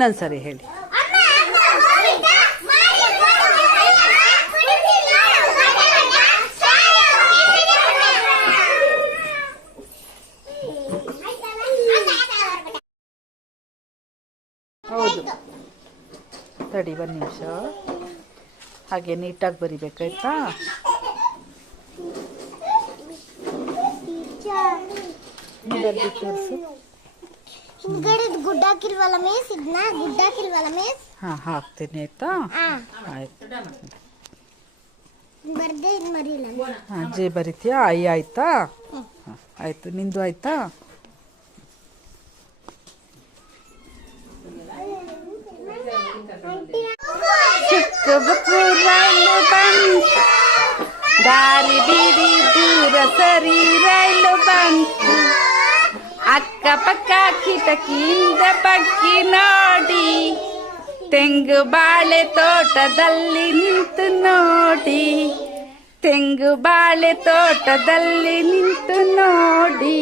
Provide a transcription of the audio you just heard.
ಇನ್ನೊಂದ್ಸರಿ ಹೇಳಿ. ಹೌದು, ತಡಿ ಒಂದು ನಿಮಿಷ. ಹಾಗೆ ನೀಟಾಗಿ ಬರಿಬೇಕಾಯ್ತಾ? ತೋರಿಸು. ಗುಡ್ಡ ಹಾಕಿಲ್ವಲ್ಲ ಮಿಸ್, ಇದನ್ನ ಗುಡ್ಡ ಹಾಕಿಲ್ವಲ್ಲ ಮಿಸ್. ಹಾ, ಹಾಕ್ತೀನಿ ಆಯ್ತಾ? ಆಯ್ತು. ಬರ್ದೇ ಇದು ಮರಿಲ್ಲ. ಜೆ ಬರಿತೀಯಾ? ಐ ಆಯ್ತಾ? ಆಯ್ತು. ನಿಂದು ಆಯ್ತಾ? ದಾರಿ ಬಿಡಿ ದೂರ ಸರಿ ರೈಲು ಬಂತು, ಅಕ್ಕ ಪಕ್ಕ ಕಿಟಕಿಯಿಂದ ಬಗ್ಗಿ ನೋಡಿ, ತೆಂಗು ಬಾಳೆ ತೋಟದಲ್ಲಿ ನಿಂತು ನೋಡಿ, ತೆಂಗು ಬಾಳೆ ತೋಟದಲ್ಲಿ ನಿಂತು ನೋಡಿ.